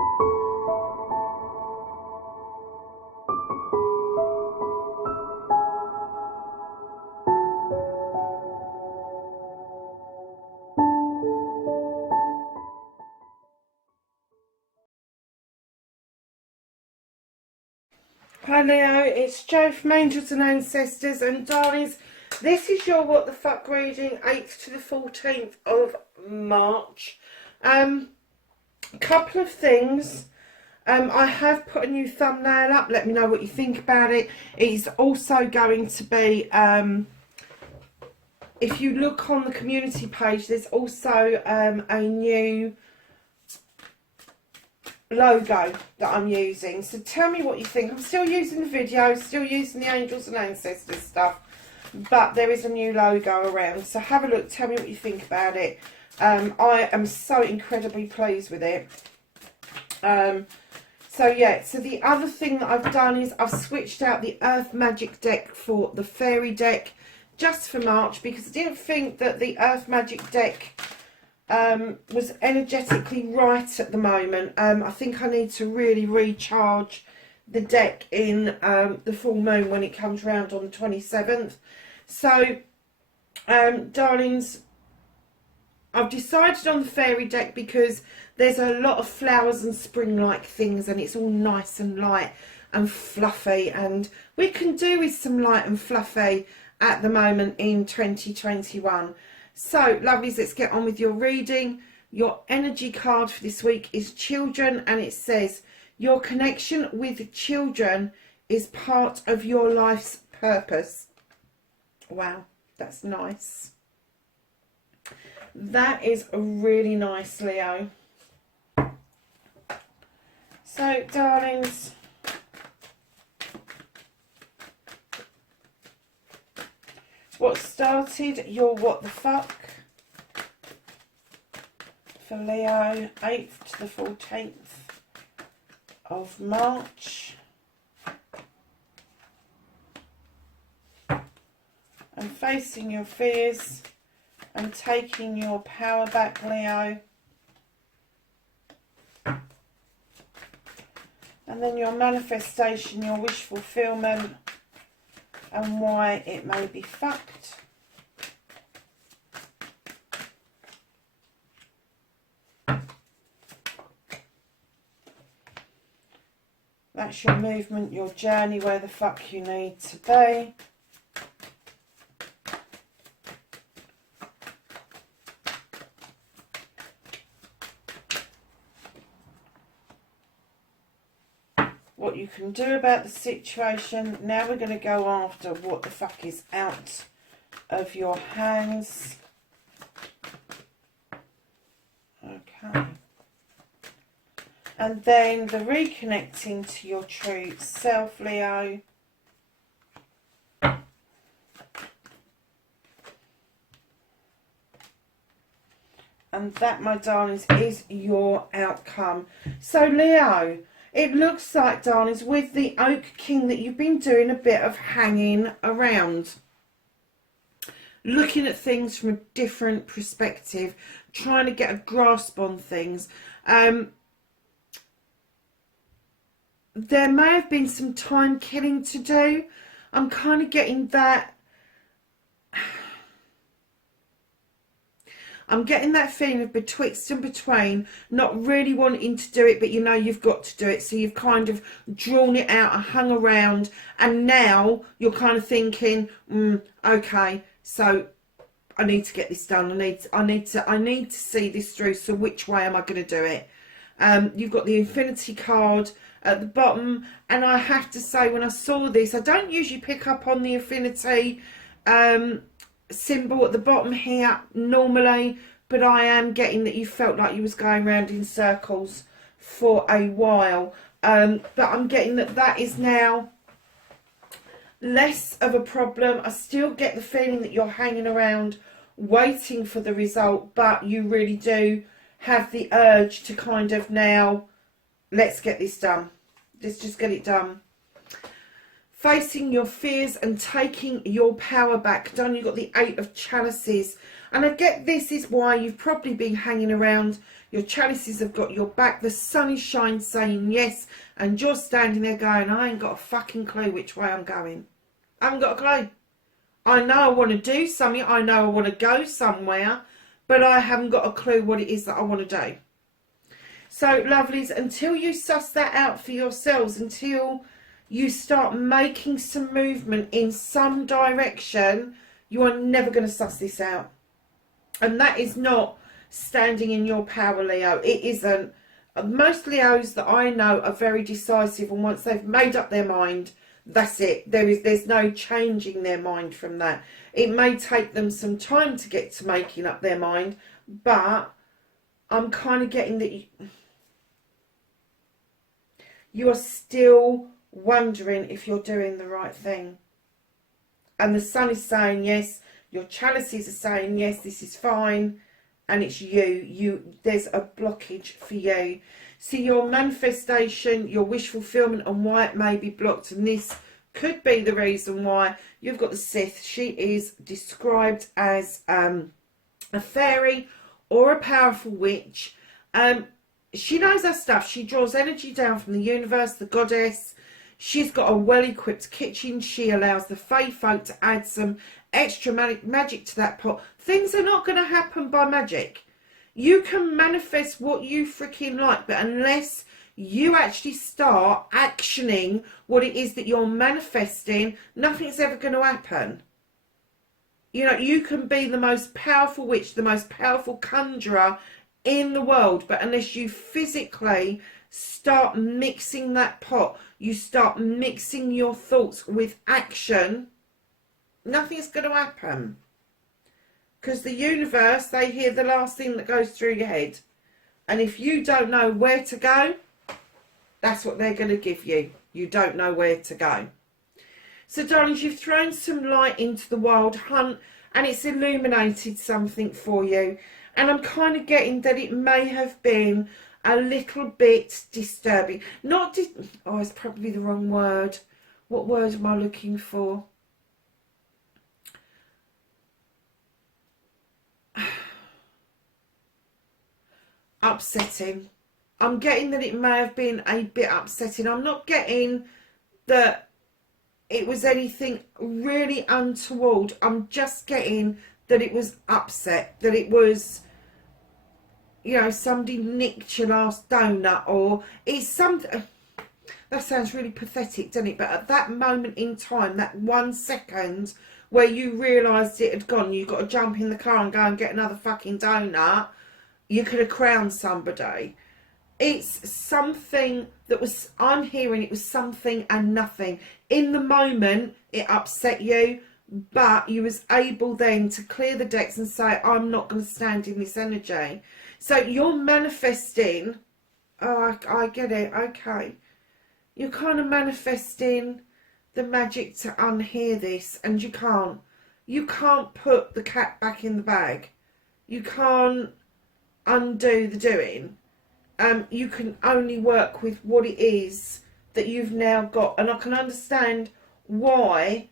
Hi Leo, it's Jo from Angels and Ancestors, and darlings, this is your what the fuck reading, 8th to the 14th of March. Couple of things. I have put a new thumbnail up. Let me know what you think about it. It's also going to be, if you look on the community page, there's also a new logo that I'm using. So tell me what you think. I'm still using the video, still using the Angels and Ancestors stuff, but there is a new logo around. So have a look, tell me what you think about it. I am so incredibly pleased with it. So yeah, so the other thing that I've done is I've switched out the Earth Magic deck for the Fairy deck just for March, because I didn't think that the Earth Magic deck was energetically right at the moment. I think I need to really recharge the deck in the full moon when it comes round on the 27th. So, darlings, I've decided on the Fairy deck because there's a lot of flowers and spring-like things, and it's all nice and light and fluffy, and we can do with some light and fluffy at the moment in 2021. So, lovelies, let's get on with your reading. Your energy card for this week is Children, and it says, your connection with children is part of your life's purpose. Wow, that's nice. That is really nice, Leo. So, darlings, what started your what the fuck for Leo, 8th to the 14th of March, and facing your fears and taking your power back, Leo, and then your manifestation, your wish fulfillment, and why it may be fucked. That's your movement, your journey, where the fuck you need to be. What you can do about the situation. Now we're going to go after what the fuck is out of your hands. Okay. And then the reconnecting to your true self, Leo. And that, my darlings, is your outcome. So, Leo, it looks like, darlings, with the Oak King that you've been doing a bit of hanging around. Looking at things from a different perspective. Trying to get a grasp on things. There may have been some time killing to do. I'm kind of getting that. I'm getting that feeling of betwixt and between, not really wanting to do it, but you know you've got to do it. So you've kind of drawn it out and hung around, and now you're kind of thinking, okay, so I need to get this done. I need to see this through. So which way am I going to do it? You've got the Infinity card at the bottom, and I have to say, when I saw this, I don't usually pick up on the Infinity symbol at the bottom here normally, but I am getting that you felt like you was going round in circles for a while, but I'm getting that that is now less of a problem. I still get the feeling that you're hanging around waiting for the result, but you really do have the urge to kind of now, let's get this done, let's just get it done. Facing your fears and taking your power back. Done. You've got the 8 of Chalices. And I get this is why you've probably been hanging around Your chalices have got your back. The sun is shining, saying yes. And you're standing there going, I ain't got a fucking clue which way I'm going. I haven't got a clue. I know I want to do something. I know I want to go somewhere. But I haven't got a clue what it is that I want to do. So, lovelies, until you suss that out for yourselves, until you start making some movement in some direction, you are never going to suss this out. And that is not standing in your power, Leo. It isn't. Most Leos that I know are very decisive, and once they've made up their mind, that's it. There's no changing their mind from that. It may take them some time to get to making up their mind, but I'm kind of getting that you are still wondering if you're doing the right thing. And the sun is saying yes, your chalices are saying yes, this is fine, and it's there's a blockage for you. See, your manifestation, your wish fulfillment, and why it may be blocked, and this could be the reason why. You've got the Sith. She is described as a fairy or a powerful witch. She knows her stuff. She draws energy down from the universe, the goddess. She's got a well-equipped kitchen. She allows the fae folk to add some extra magic to that pot. Things are not going to happen by magic. You can manifest what you freaking like, but unless you actually start actioning what it is that you're manifesting, nothing's ever going to happen. You know, you can be the most powerful witch, the most powerful conjurer in the world, but unless you physically start mixing that pot, you start mixing your thoughts with action, nothing's going to happen. Because the universe, they hear the last thing that goes through your head. And if you don't know where to go, that's what they're going to give you. You don't know where to go. So, darlings, you've thrown some light into the wild hunt, and it's illuminated something for you. And I'm kind of getting that it may have been a little bit disturbing. Oh, it's probably the wrong word. What word am I looking for? Upsetting. I'm getting that it may have been a bit upsetting. I'm not getting that it was anything really untoward. I'm just getting that it was upset, that it was, you know, somebody nicked your last donut, or it's something. That sounds really pathetic, doesn't it? But at that moment in time, that 1 second where you realised it had gone, you got to jump in the car and go and get another fucking donut, you could have crowned somebody. It's something that was, I'm hearing it was something and nothing. In the moment, it upset you, but you was able then to clear the decks and say, I'm not going to stand in this energy. So you're manifesting, oh, I get it, okay. You're kind of manifesting the magic to unhear this, and you can't. You can't put the cat back in the bag. You can't undo the doing. You can only work with what it is that you've now got. And I can understand why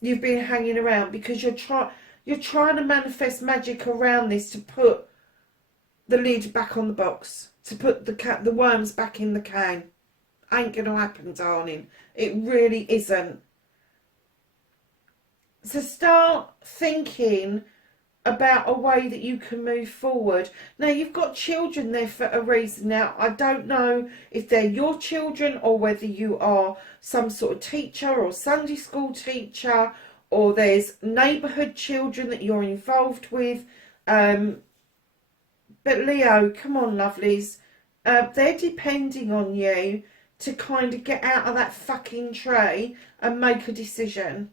you've been hanging around, because you're trying to manifest magic around this to put the lid back on the box, to put the worms back in the can. Ain't gonna happen, darling. It really isn't. So start thinking about a way that you can move forward. Now, you've got children there for a reason. Now, I don't know if they're your children or whether you are some sort of teacher or Sunday school teacher, or there's neighbourhood children that you're involved with. But Leo, come on, lovelies. They're depending on you to kind of get out of that fucking tray and make a decision.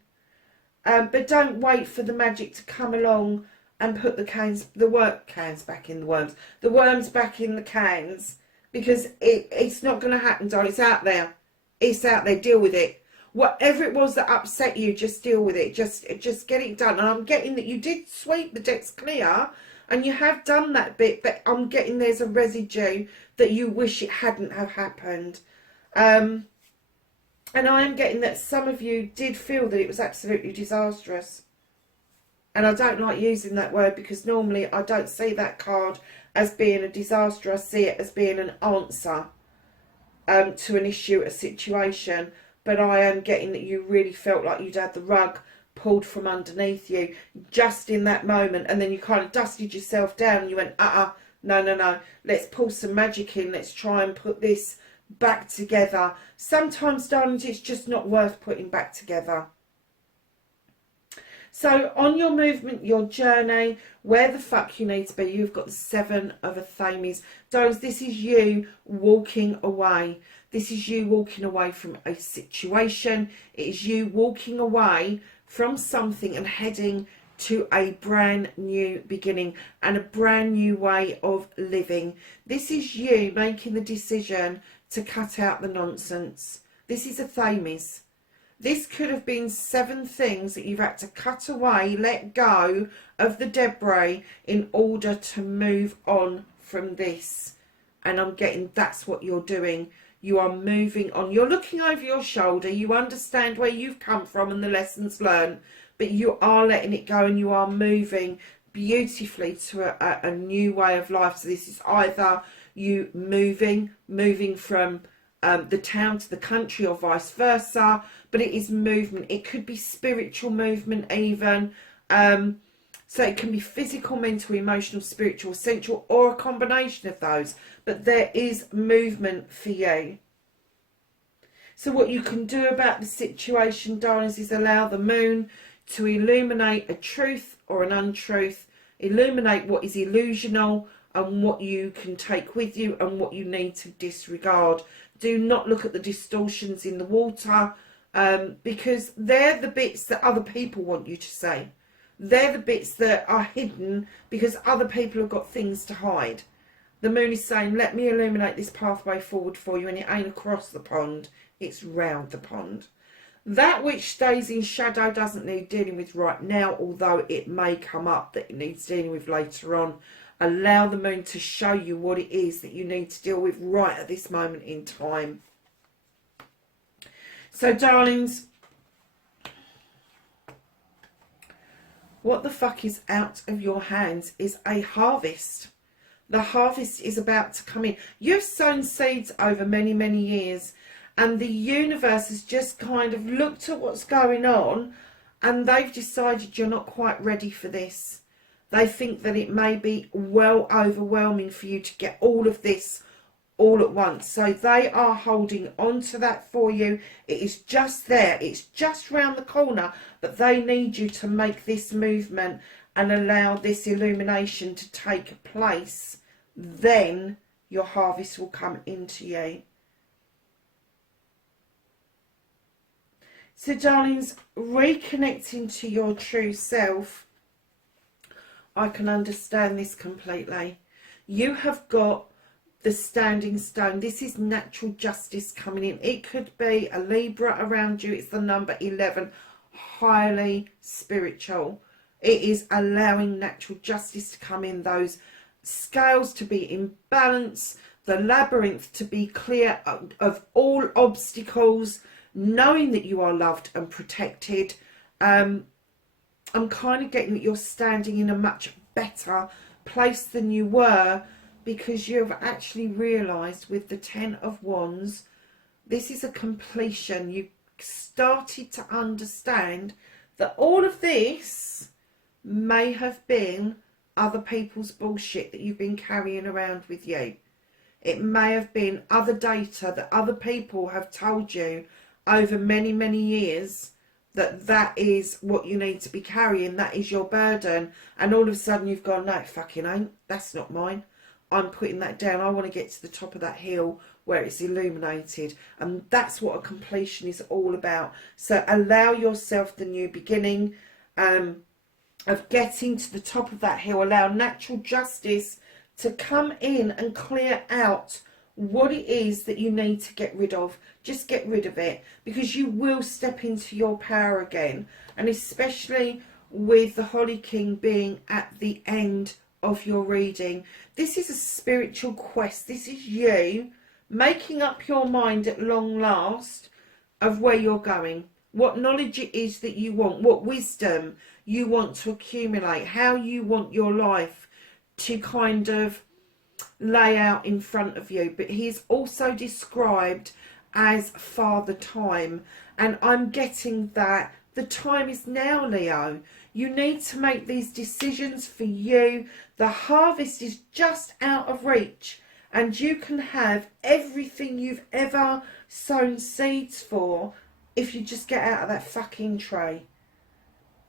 But don't wait for the magic to come along and put the worms back in the cans, because it's not going to happen, darling. It's out there. It's out there. Deal with it. Whatever it was that upset you, just deal with it. Just get it done. And I'm getting that you did sweep the decks clear, and you have done that bit, but I'm getting there's a residue that you wish it hadn't have happened. And I am getting that some of you did feel that it was absolutely disastrous. And I don't like using that word, because normally I don't see that card as being a disaster. I see it as being an answer to an issue, a situation. But I am getting that you really felt like you'd had the rug pulled from underneath you just in that moment, and then you kind of dusted yourself down and you went, no, let's pull some magic in, let's try and put this back together. Sometimes, darlings, it's just not worth putting back together. So on your movement, your journey, where the fuck you need to be, you've got the 7 of Athames. Darlings, this is you walking away. This is you walking away from a situation. It is you walking away from something and heading to a brand new beginning and a brand new way of living. This is you making the decision to cut out the nonsense. This is Athames. This could have been 7 things that you've had to cut away, let go of the debris in order to move on from this. And I'm getting that's what you're doing. You are moving on. You're looking over your shoulder. You understand where you've come from and the lessons learned. But you are letting it go and you are moving beautifully to a new way of life. So this is either you moving from the town to the country or vice versa. But it is movement. It could be spiritual movement even. So it can be physical, mental, emotional, spiritual, sensual, or a combination of those. But there is movement for you. So what you can do about the situation, darlings, is allow the moon to illuminate a truth or an untruth. Illuminate what is illusional and what you can take with you and what you need to disregard. Do not look at the distortions in the water because they're the bits that other people want you to say. They're the bits that are hidden because other people have got things to hide. The moon is saying, let me illuminate this pathway forward for you, and it ain't across the pond, it's round the pond. That which stays in shadow doesn't need dealing with right now, although it may come up that it needs dealing with later on. Allow the moon to show you what it is that you need to deal with right at this moment in time. So, darlings, what the fuck is out of your hands is a harvest. The harvest is about to come in. You've sown seeds over many, many years, and the universe has just kind of looked at what's going on and they've decided you're not quite ready for this. They think that it may be well overwhelming for you to get all of this all at once. So they are holding on to that for you. It is just there. It's just round the corner. But they need you to make this movement and allow this illumination to take place. Then your harvest will come into you. So, darlings, reconnecting to your true self, I can understand this completely. You have got the standing stone. This is natural justice coming in. It could be a Libra around you. It's the number 11. Highly spiritual. It is allowing natural justice to come in. Those scales to be in balance. The labyrinth to be clear of all obstacles. Knowing that you are loved and protected. I'm kind of getting that you're standing in a much better place than you were, because you've actually realised with the 10 of Wands, this is a completion. You started to understand that all of this may have been other people's bullshit that you've been carrying around with you. It may have been other data that other people have told you over many, many years that is what you need to be carrying. That is your burden. And all of a sudden you've gone, no, it fucking ain't. That's not mine. I'm putting that down. I want to get to the top of that hill where it's illuminated. And that's what a completion is all about. So allow yourself the new beginning of getting to the top of that hill. Allow natural justice to come in and clear out what it is that you need to get rid of. Just get rid of it, because you will step into your power again. And especially with the Holly King being at the end of your reading, this is a spiritual quest. This is you making up your mind at long last of where you're going, what knowledge it is that you want, what wisdom you want to accumulate, how you want your life to kind of lay out in front of you, but he's also described as Father Time, and I'm getting that the time is now, Leo. You need to make these decisions for you. The harvest is just out of reach, and you can have everything you've ever sown seeds for if you just get out of that fucking tray.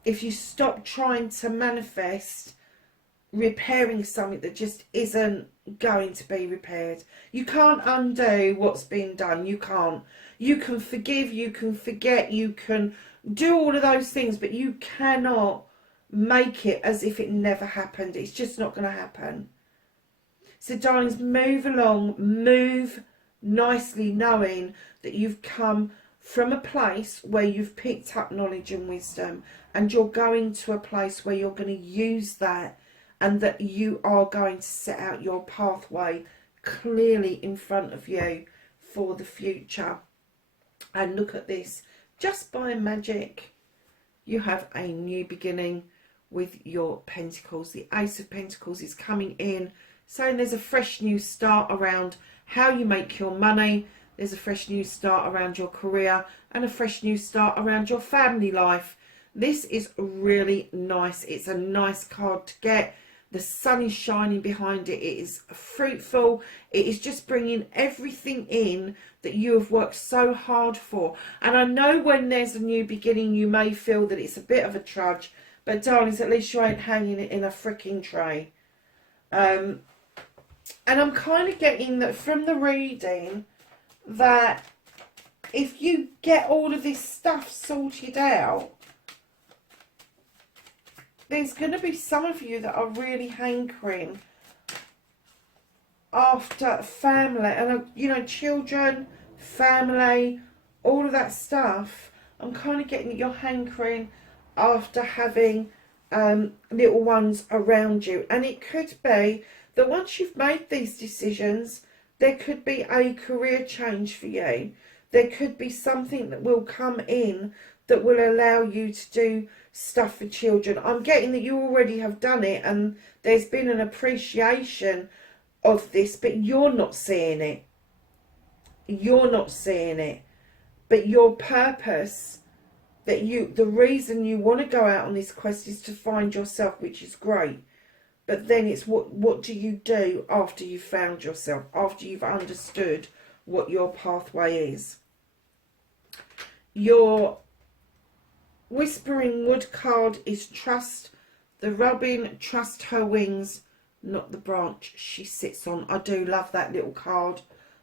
If you stop trying to manifest repairing something that just isn't going to be repaired. You can't undo what's been done. You can't. You can forgive, you can forget, you can do all of those things, but you cannot make it as if it never happened. It's just not going to happen. So darlings, move along, move nicely, knowing that you've come from a place where you've picked up knowledge and wisdom, and you're going to a place where you're going to use that, and that you are going to set out your pathway clearly in front of you for the future. And look at this, just by magic, you have a new beginning with your Pentacles. The Ace of Pentacles is coming in, saying there's a fresh new start around how you make your money. There's a fresh new start around your career, and a fresh new start around your family life. This is really nice. It's a nice card to get. The sun is shining behind it. It is fruitful. It is just bringing everything in that you have worked so hard for. And I know when there's a new beginning, you may feel that it's a bit of a trudge. But darlings, at least you ain't hanging it in a freaking tray. And I'm kind of getting that from the reading, that if you get all of this stuff sorted out, there's going to be some of you that are really hankering after family, and you know, children, family, all of that stuff. I'm kind of getting that you're hankering after having little ones around you, and it could be that once you've made these decisions, there could be a career change for you. There could be something that will come in that will allow you to do stuff for children. I'm getting that you already have done it, and there's been an appreciation of this, but you're not seeing it. You're not seeing it. But your purpose, the reason you want to go out on this quest is to find yourself, which is great. But then it's what do you do after you've found yourself, after you've understood what your pathway is. Your Whispering Wood card is trust the robin, trust her wings, not the branch she sits on. I do love that little card.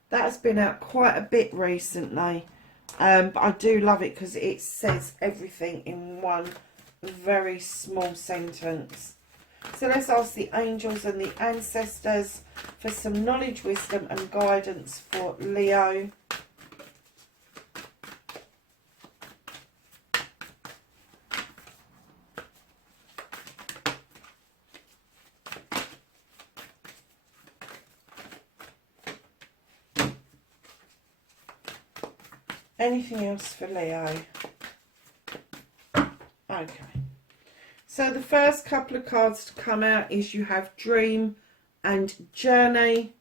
That has been out quite a bit recently. But I do love it because it says everything in one very small sentence. So let's ask the angels and the ancestors for some knowledge, wisdom and guidance for Leo. Anything else for Leo? Okay. So the first couple of cards to come out is you have Dream and Journey.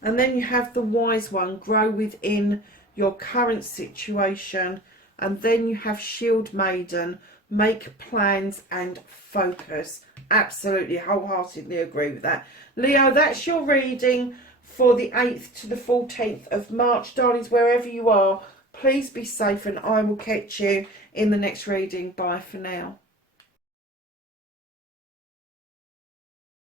And then you have the Wise One, grow within your current situation. And then you have Shield Maiden, make plans and focus. Absolutely, wholeheartedly agree with that. Leo, that's your reading for the 8th to the 14th of March. Darlings, wherever you are, please be safe, and I will catch you in the next reading. Bye for now.